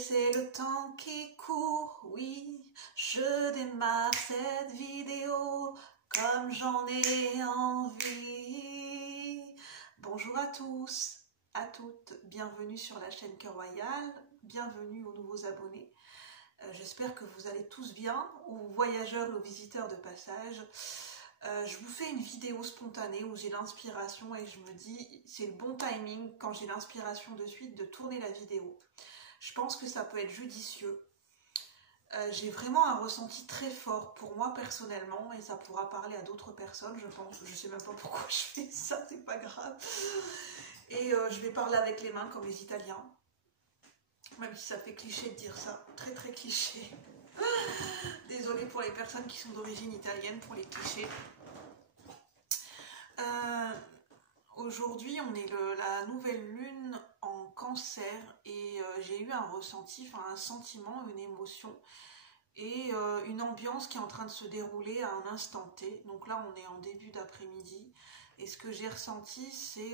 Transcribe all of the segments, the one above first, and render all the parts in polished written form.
c'est le temps qui court, oui, je démarre cette vidéo comme j'en ai envie. Bonjour à tous, à toutes, bienvenue sur la chaîne Cœur Royal, bienvenue aux nouveaux abonnés. J'espère que vous allez tous bien, aux voyageurs, aux visiteurs de passage. Je vous fais une vidéo spontanée où j'ai l'inspiration et je me dis c'est le bon timing quand j'ai l'inspiration de suite de tourner la vidéo. Je pense que ça peut être judicieux. J'ai vraiment un ressenti très fort pour moi personnellement et ça pourra parler à d'autres personnes, je pense. Je sais même pas pourquoi je fais ça, c'est pas grave. Et je vais parler avec les mains comme les Italiens. Même si ça fait cliché de dire ça, très très cliché. Désolée pour les personnes qui sont d'origine italienne pour les clichés. Aujourd'hui, on est la nouvelle lune en cancer et j'ai eu un ressenti, enfin un sentiment, une émotion et une ambiance qui est en train de se dérouler à un instant T. Donc là, on est en début d'après-midi et ce que j'ai ressenti, c'est,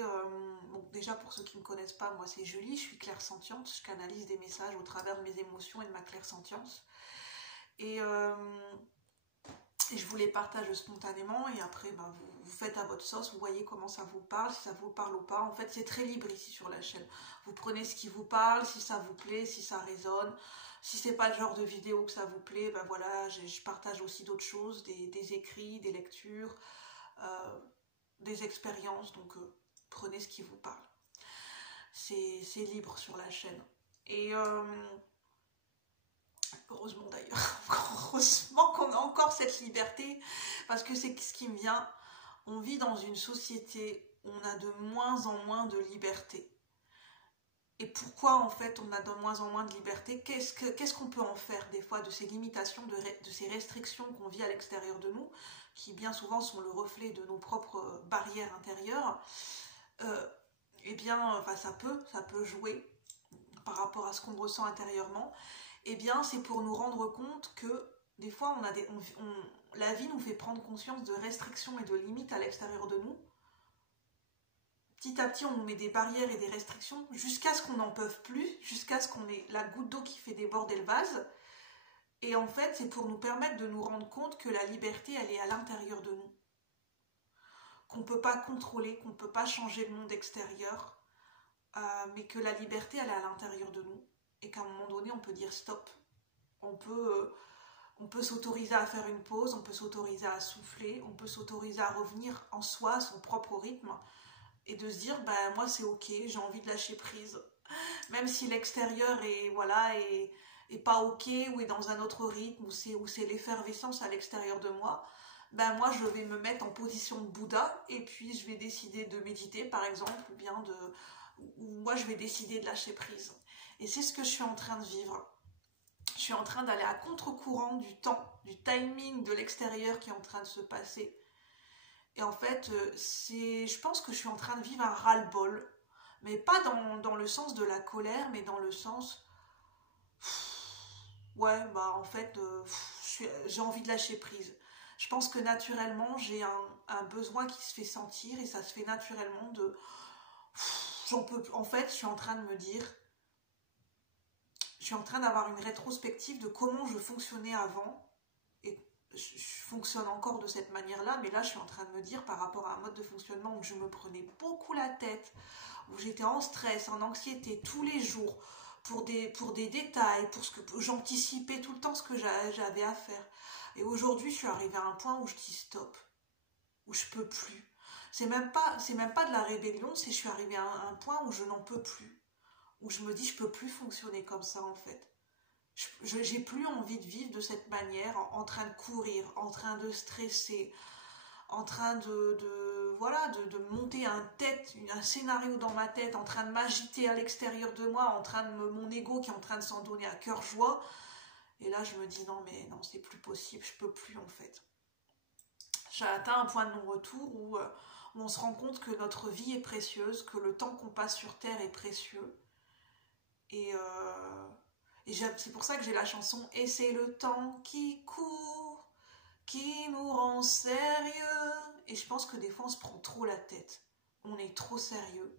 bon, déjà pour ceux qui ne me connaissent pas, moi c'est Julie, je suis clairsentiente, je canalise des messages au travers de mes émotions et de ma clairsentience. Et je vous les partage spontanément et après ben, vous faites à votre sauce, vous voyez comment ça vous parle, si ça vous parle ou pas. En fait c'est très libre ici sur la chaîne. Vous prenez ce qui vous parle, si ça vous plaît, si ça résonne. Si c'est pas le genre de vidéo que ça vous plaît, ben voilà, je partage aussi d'autres choses, des écrits, des lectures, des expériences. Donc prenez ce qui vous parle. C'est libre sur la chaîne. Et heureusement d'ailleurs, heureusement qu'on a encore cette liberté, parce que c'est ce qui me vient. On vit dans une société où on a de moins en moins de liberté. Et pourquoi en fait on a de moins en moins de liberté? Qu'est-ce qu'on peut en faire des fois de ces limitations, de ces restrictions qu'on vit à l'extérieur de nous, qui bien souvent sont le reflet de nos propres barrières intérieures? Eh bien, enfin, ça peut jouer par rapport à ce qu'on ressent intérieurement. Eh bien, c'est pour nous rendre compte que des fois, la vie nous fait prendre conscience de restrictions et de limites à l'extérieur de nous. Petit à petit, on nous met des barrières et des restrictions jusqu'à ce qu'on n'en peut plus, jusqu'à ce qu'on ait la goutte d'eau qui fait déborder le vase. Et en fait, c'est pour nous permettre de nous rendre compte que la liberté, elle est à l'intérieur de nous. Qu'on ne peut pas contrôler, qu'on ne peut pas changer le monde extérieur, mais que la liberté, elle est à l'intérieur de nous. Et qu'à un moment donné, on peut dire stop. On peut s'autoriser à faire une pause, on peut s'autoriser à souffler, on peut s'autoriser à revenir en soi, à son propre rythme, et de se dire, ben moi c'est ok, j'ai envie de lâcher prise. Même si l'extérieur est, voilà, est pas ok, ou est dans un autre rythme, ou c'est l'effervescence à l'extérieur de moi, ben moi je vais me mettre en position de Bouddha, et puis je vais décider de méditer par exemple, ou moi je vais décider de lâcher prise. Et c'est ce que je suis en train de vivre. Je suis en train d'aller à contre-courant du temps, du timing de l'extérieur qui est en train de se passer. Et en fait, je pense que je suis en train de vivre un ras-le-bol. Mais pas dans le sens de la colère, mais dans le sens... Ouais, bah en fait, j'ai envie de lâcher prise. Je pense que naturellement, j'ai un besoin qui se fait sentir et ça se fait naturellement de... En fait, je suis en train de me dire... Je suis en train d'avoir une rétrospective de comment je fonctionnais avant et je fonctionne encore de cette manière-là, mais là je suis en train de me dire par rapport à un mode de fonctionnement où je me prenais beaucoup la tête, où j'étais en stress, en anxiété tous les jours pour des détails, pour ce que j'anticipais tout le temps ce que j'avais à faire. Et aujourd'hui je suis arrivée à un point où je dis stop, où je peux plus. C'est même pas de la rébellion, c'est je suis arrivée à un point où je n'en peux plus. Où je me dis je peux plus fonctionner comme ça en fait. J'ai plus envie de vivre de cette manière, en train de courir, en train de stresser, en train de monter un scénario dans ma tête, en train de m'agiter à l'extérieur de moi, mon ego qui est en train de s'en donner à cœur joie. Et là je me dis non mais non c'est plus possible, je peux plus en fait. J'ai atteint un point de non-retour où on se rend compte que notre vie est précieuse, que le temps qu'on passe sur Terre est précieux. Et c'est pour ça que j'ai la chanson « Et c'est le temps qui court, qui nous rend sérieux ». Et je pense que des fois on se prend trop la tête, on est trop sérieux.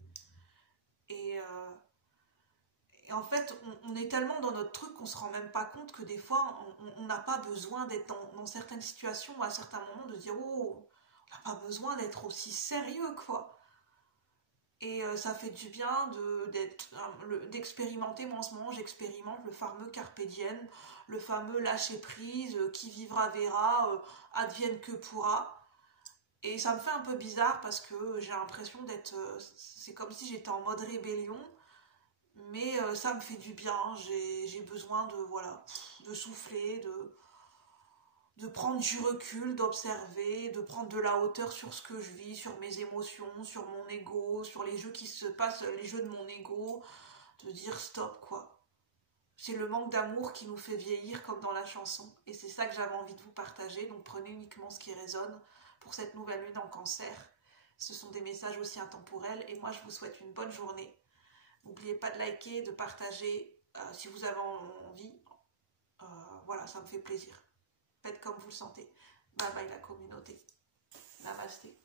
Et Et en fait, on est tellement dans notre truc qu'on se rend même pas compte que des fois, on n'a pas besoin d'être dans certaines situations, ou à certains moments, de dire « Oh, on n'a pas besoin d'être aussi sérieux, quoi ». Et ça fait du bien d'expérimenter. Moi, en ce moment, j'expérimente le fameux carpe diem, le fameux lâcher prise, qui vivra verra, advienne que pourra. Et ça me fait un peu bizarre parce que j'ai l'impression d'être... c'est comme si j'étais en mode rébellion. Mais ça me fait du bien, j'ai besoin de, voilà, de souffler, de prendre du recul, d'observer, de prendre de la hauteur sur ce que je vis, sur mes émotions, sur mon ego, sur les jeux qui se passent, les jeux de mon ego, de dire stop, quoi. C'est le manque d'amour qui nous fait vieillir comme dans la chanson. Et c'est ça que j'avais envie de vous partager, donc prenez uniquement ce qui résonne pour cette nouvelle lune en Cancer. Ce sont des messages aussi intemporels et moi je vous souhaite une bonne journée. N'oubliez pas de liker, de partager si vous avez envie. Voilà, ça me fait plaisir. Faites comme vous le sentez. Bye bye la communauté. Namasté.